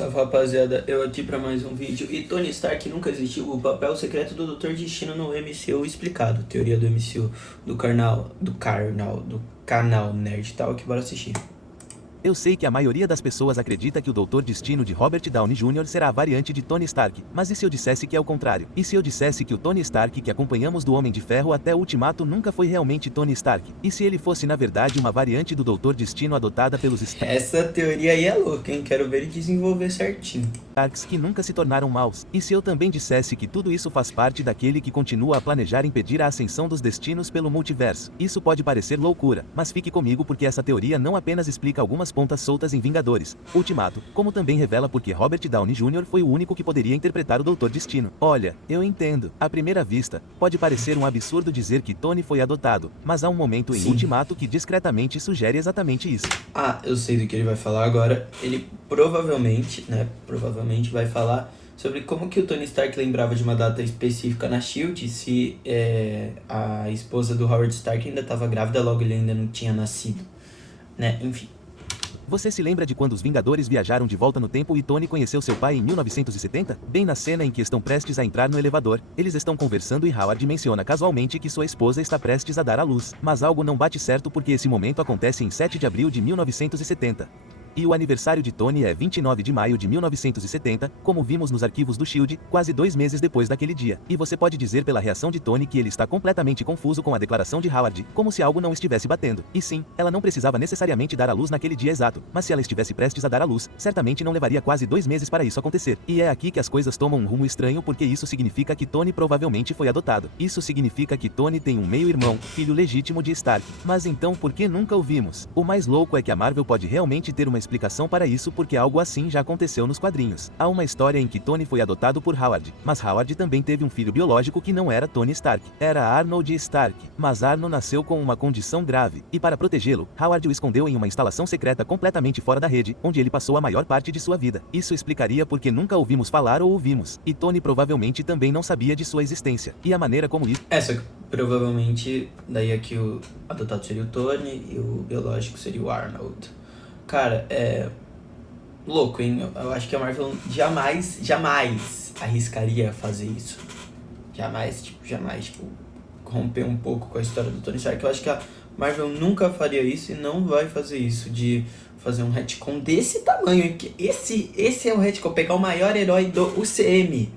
Salve rapaziada, eu aqui pra mais um vídeo. E Tony Stark nunca existiu, o papel secreto do Doutor Destino no MCU explicado. Teoria do MCU, do canal Nerd Talk, bora assistir. Eu sei que a maioria das pessoas acredita que o Doutor Destino de Robert Downey Jr. será a variante de Tony Stark, mas e se eu dissesse que é o contrário? E se eu dissesse que o Tony Stark que acompanhamos do Homem de Ferro até o Ultimato nunca foi realmente Tony Stark? E se ele fosse na verdade uma variante do Doutor Destino adotada pelos Essa teoria aí é louca, hein? Quero ver ele desenvolver certinho. Starks que nunca se tornaram maus? E se eu também dissesse que tudo isso faz parte daquele que continua a planejar impedir a ascensão dos destinos pelo multiverso? Isso pode parecer loucura, mas fique comigo porque essa teoria não apenas explica algumas pontas soltas em Vingadores, Ultimato, como também revela porque Robert Downey Jr. foi o único que poderia interpretar o Doutor Destino. Olha, eu entendo. À primeira vista, pode parecer um absurdo dizer que Tony foi adotado, mas há um momento em Ultimato que discretamente sugere exatamente isso. Ah, eu sei do que ele vai falar agora. Ele provavelmente vai falar sobre como que o Tony Stark lembrava de uma data específica na SHIELD, se a esposa do Howard Stark ainda estava grávida, logo ele ainda não tinha nascido, né? Enfim. Você se lembra de quando os Vingadores viajaram de volta no tempo e Tony conheceu seu pai em 1970? Bem na cena em que estão prestes a entrar no elevador, eles estão conversando e Howard menciona casualmente que sua esposa está prestes a dar à luz, mas algo não bate certo porque esse momento acontece em 7 de abril de 1970. E o aniversário de Tony é 29 de maio de 1970, como vimos nos arquivos do SHIELD, quase 2 meses depois daquele dia. E você pode dizer pela reação de Tony que ele está completamente confuso com a declaração de Howard, como se algo não estivesse batendo. E sim, ela não precisava necessariamente dar à luz naquele dia exato, mas se ela estivesse prestes a dar à luz, certamente não levaria quase 2 meses para isso acontecer. E é aqui que as coisas tomam um rumo estranho porque isso significa que Tony provavelmente foi adotado. Isso significa que Tony tem um meio-irmão, filho legítimo de Stark. Mas então por que nunca o vimos? O mais louco é que a Marvel pode realmente ter uma explicação para isso porque algo assim já aconteceu nos quadrinhos. Há uma história em que Tony foi adotado por Howard, mas Howard também teve um filho biológico que não era Tony Stark, era Arnold Stark. Mas Arnold nasceu com uma condição grave, e para protegê-lo, Howard o escondeu em uma instalação secreta completamente fora da rede, onde ele passou a maior parte de sua vida. Isso explicaria porque nunca ouvimos falar ou ouvimos, e Tony provavelmente também não sabia de sua existência, e a maneira como isso... Só que provavelmente, daí aqui o adotado seria o Tony e o biológico seria o Arnold. Cara, louco, hein? Eu acho que a Marvel jamais arriscaria fazer isso. Jamais, romper um pouco com a história do Tony Stark. Eu acho que a Marvel nunca faria isso e não vai fazer isso, de fazer um retcon desse tamanho. Esse é o retcon, pegar o maior herói do UCM,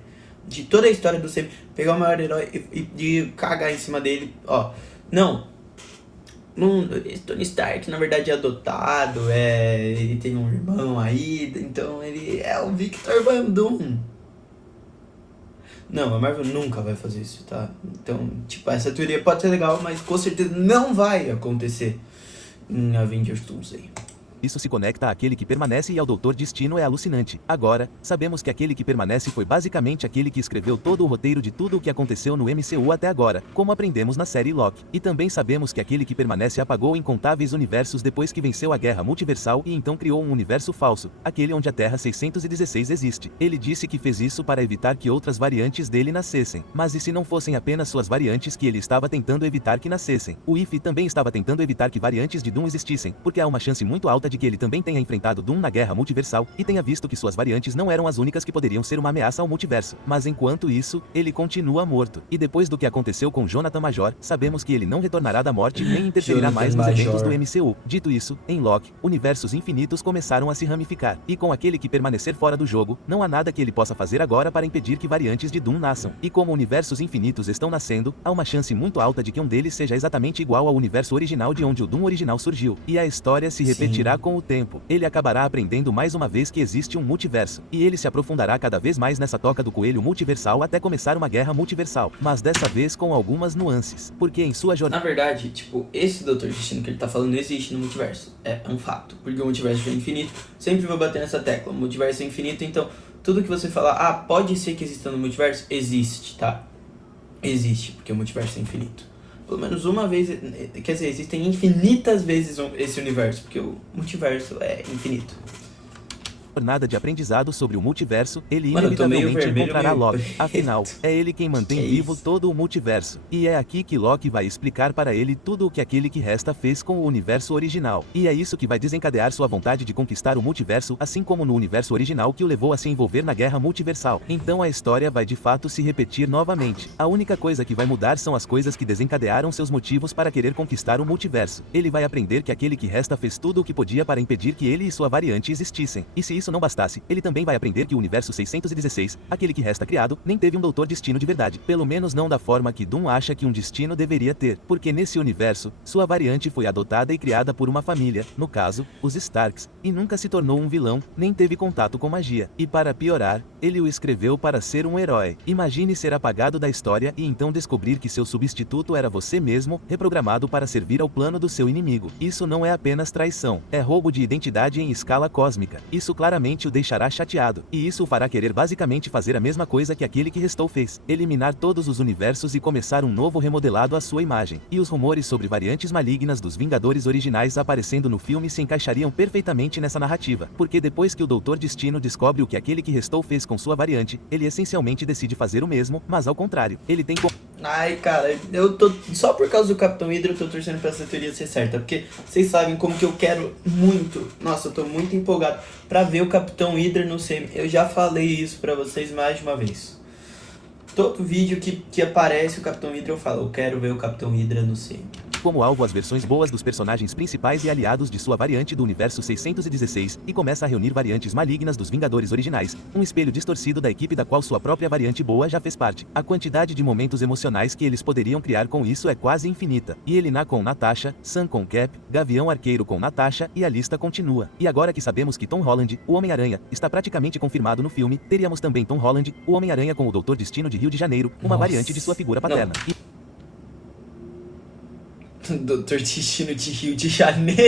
de toda a história do UCM, pegar o maior herói e cagar em cima dele, ó. Não. Tony Stark na verdade é adotado, ele tem um irmão aí, então ele é o Victor Von Doom. Não, a Marvel nunca vai fazer isso, tá? Então, essa teoria pode ser legal, mas com certeza não vai acontecer em Avengers Doomsday. Isso se conecta àquele que permanece e ao Doutor Destino é alucinante. Agora, sabemos que aquele que permanece foi basicamente aquele que escreveu todo o roteiro de tudo o que aconteceu no MCU até agora, como aprendemos na série Loki. E também sabemos que aquele que permanece apagou incontáveis universos depois que venceu a guerra multiversal e então criou um universo falso, aquele onde a Terra 616 existe. Ele disse que fez isso para evitar que outras variantes dele nascessem. Mas e se não fossem apenas suas variantes que ele estava tentando evitar que nascessem? O If também estava tentando evitar que variantes de Doom existissem, porque há uma chance muito alta de que ele também tenha enfrentado Doom na guerra multiversal, e tenha visto que suas variantes não eram as únicas que poderiam ser uma ameaça ao multiverso. Mas enquanto isso, ele continua morto. E depois do que aconteceu com Jonathan Major, sabemos que ele não retornará da morte nem interferirá mais nos eventos do MCU. Dito isso, em Loki, universos infinitos começaram a se ramificar, e com aquele que permanecer fora do jogo, não há nada que ele possa fazer agora para impedir que variantes de Doom nasçam. E como universos infinitos estão nascendo, há uma chance muito alta de que um deles seja exatamente igual ao universo original de onde o Doom original surgiu. E a história se repetirá com o tempo. Ele acabará aprendendo mais uma vez que existe um multiverso, e ele se aprofundará cada vez mais nessa toca do coelho multiversal até começar uma guerra multiversal, mas dessa vez com algumas nuances, porque em sua jornada... Na verdade, esse Doutor Destino que ele tá falando existe no multiverso, é um fato, porque o multiverso é infinito, sempre vou bater nessa tecla, o multiverso é infinito, então tudo que você falar, pode ser que exista no multiverso, existe, tá? Existe, porque o multiverso é infinito. Pelo menos uma vez, quer dizer, existem infinitas vezes esse universo, porque o multiverso é infinito. jornada de aprendizado sobre o multiverso, ele Mano, eu tô meio inevitavelmente vermelho, encontrará meio Loki. preto. Afinal, é ele quem mantém Que vivo isso? todo o multiverso. E é aqui que Loki vai explicar para ele tudo o que aquele que resta fez com o universo original. E é isso que vai desencadear sua vontade de conquistar o multiverso, assim como no universo original que o levou a se envolver na guerra multiversal. Então a história vai de fato se repetir novamente. A única coisa que vai mudar são as coisas que desencadearam seus motivos para querer conquistar o multiverso. Ele vai aprender que aquele que resta fez tudo o que podia para impedir que ele e sua variante existissem. E se isso não bastasse, ele também vai aprender que o universo 616, aquele que resta criado, nem teve um Doutor Destino de verdade. Pelo menos não da forma que Doom acha que um destino deveria ter. Porque nesse universo, sua variante foi adotada e criada por uma família, no caso, os Starks, e nunca se tornou um vilão, nem teve contato com magia. E para piorar, ele o escreveu para ser um herói. Imagine ser apagado da história e então descobrir que seu substituto era você mesmo, reprogramado para servir ao plano do seu inimigo. Isso não é apenas traição, é roubo de identidade em escala cósmica. Isso claramente o deixará chateado, e isso o fará querer basicamente fazer a mesma coisa que aquele que restou fez: eliminar todos os universos e começar um novo remodelado à sua imagem. E os rumores sobre variantes malignas dos Vingadores originais aparecendo no filme se encaixariam perfeitamente nessa narrativa, porque depois que o Doutor Destino descobre o que aquele que restou fez com sua variante, ele essencialmente decide fazer o mesmo, mas ao contrário, ele tem Ai, cara, eu tô. Só por causa do Capitão Hydra eu tô torcendo pra essa teoria ser certa. Porque vocês sabem como que eu quero muito. Nossa, eu tô muito empolgado pra ver o Capitão Hydra no CM. Eu já falei isso pra vocês mais de uma vez. Todo vídeo que aparece o Capitão Hydra eu falo, eu quero ver o Capitão Hydra no CM. como alvo as versões boas dos personagens principais e aliados de sua variante do universo 616, e começa a reunir variantes malignas dos Vingadores originais, um espelho distorcido da equipe da qual sua própria variante boa já fez parte. A quantidade de momentos emocionais que eles poderiam criar com isso é quase infinita. E Elina com Natasha, Sam com Cap, Gavião Arqueiro com Natasha, e a lista continua. E agora que sabemos que Tom Holland, o Homem-Aranha, está praticamente confirmado no filme, teríamos também Tom Holland, o Homem-Aranha com o Doutor Destino de Rio de Janeiro, uma variante de sua figura paterna. Doutor Destino de Rio de Janeiro.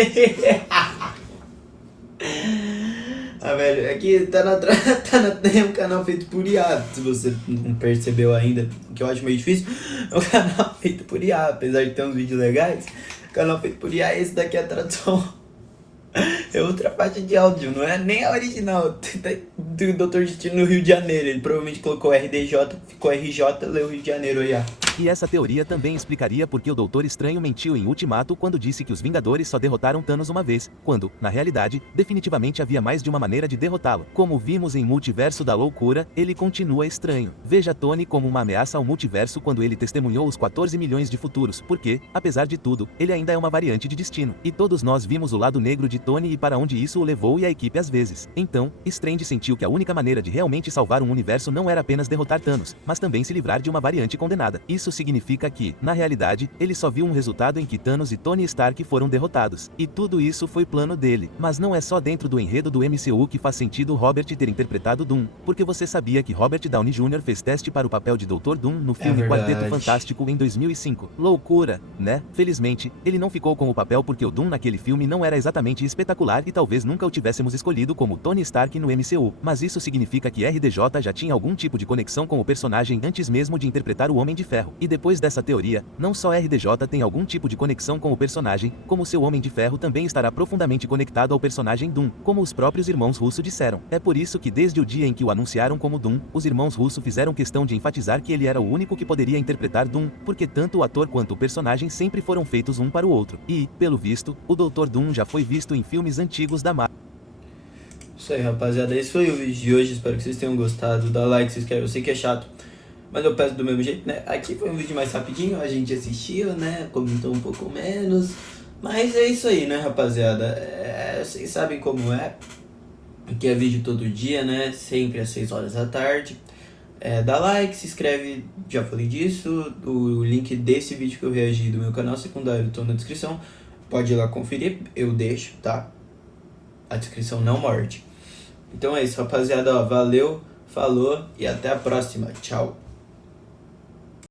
Velho, aqui tem um canal feito por IA, se você não percebeu ainda, que eu acho meio difícil. É um canal feito por IA, apesar de ter uns vídeos legais. Canal feito por IA, esse daqui é a tradução. É outra faixa de áudio, não é nem a original do Doutor Destino no Rio de Janeiro. Ele provavelmente colocou RDJ, ficou RJ, leu Rio de Janeiro aí. E essa teoria também explicaria por que o Doutor Estranho mentiu em Ultimato quando disse que os Vingadores só derrotaram Thanos uma vez, quando, na realidade, definitivamente havia mais de uma maneira de derrotá-lo. Como vimos em Multiverso da Loucura, ele continua estranho. Veja Tony como uma ameaça ao multiverso quando ele testemunhou os 14 milhões de futuros, porque, apesar de tudo, ele ainda é uma variante de destino. E todos nós vimos o lado negro de Tony e para onde isso o levou e a equipe às vezes. Então, Strange sentiu que a única maneira de realmente salvar um universo não era apenas derrotar Thanos, mas também se livrar de uma variante condenada. Isso significa que, na realidade, ele só viu um resultado em que Thanos e Tony Stark foram derrotados. E tudo isso foi plano dele. Mas não é só dentro do enredo do MCU que faz sentido Robert ter interpretado Doom, porque você sabia que Robert Downey Jr. fez teste para o papel de Dr. Doom no filme Quarteto Fantástico em 2005. Loucura, né? Felizmente, ele não ficou com o papel porque o Doom naquele filme não era exatamente espetacular e talvez nunca o tivéssemos escolhido como Tony Stark no MCU, mas isso significa que RDJ já tinha algum tipo de conexão com o personagem antes mesmo de interpretar o Homem de Ferro. E depois dessa teoria, não só RDJ tem algum tipo de conexão com o personagem, como seu Homem de Ferro também estará profundamente conectado ao personagem Doom, como os próprios irmãos Russo disseram. É por isso que desde o dia em que o anunciaram como Doom, os irmãos Russo fizeram questão de enfatizar que ele era o único que poderia interpretar Doom, porque tanto o ator quanto o personagem sempre foram feitos um para o outro. E, pelo visto, o Dr. Doom já foi visto em filmes antigos da Marvel. Isso aí, rapaziada, esse foi o vídeo de hoje, espero que vocês tenham gostado. Dá like, se inscreve, eu sei que é chato, mas eu peço do mesmo jeito, né? Aqui foi um vídeo mais rapidinho, a gente assistiu, né? Comentou um pouco menos, mas é isso aí, né, rapaziada? Vocês sabem como é. Aqui é vídeo todo dia, né? Sempre às 6 horas da tarde. Dá like, se inscreve, já falei disso. O link desse vídeo que eu reagi do meu canal secundário tô na descrição. Pode ir lá conferir, eu deixo, tá? A descrição não morde. Então é isso, rapaziada, ó, valeu, falou e até a próxima. Tchau.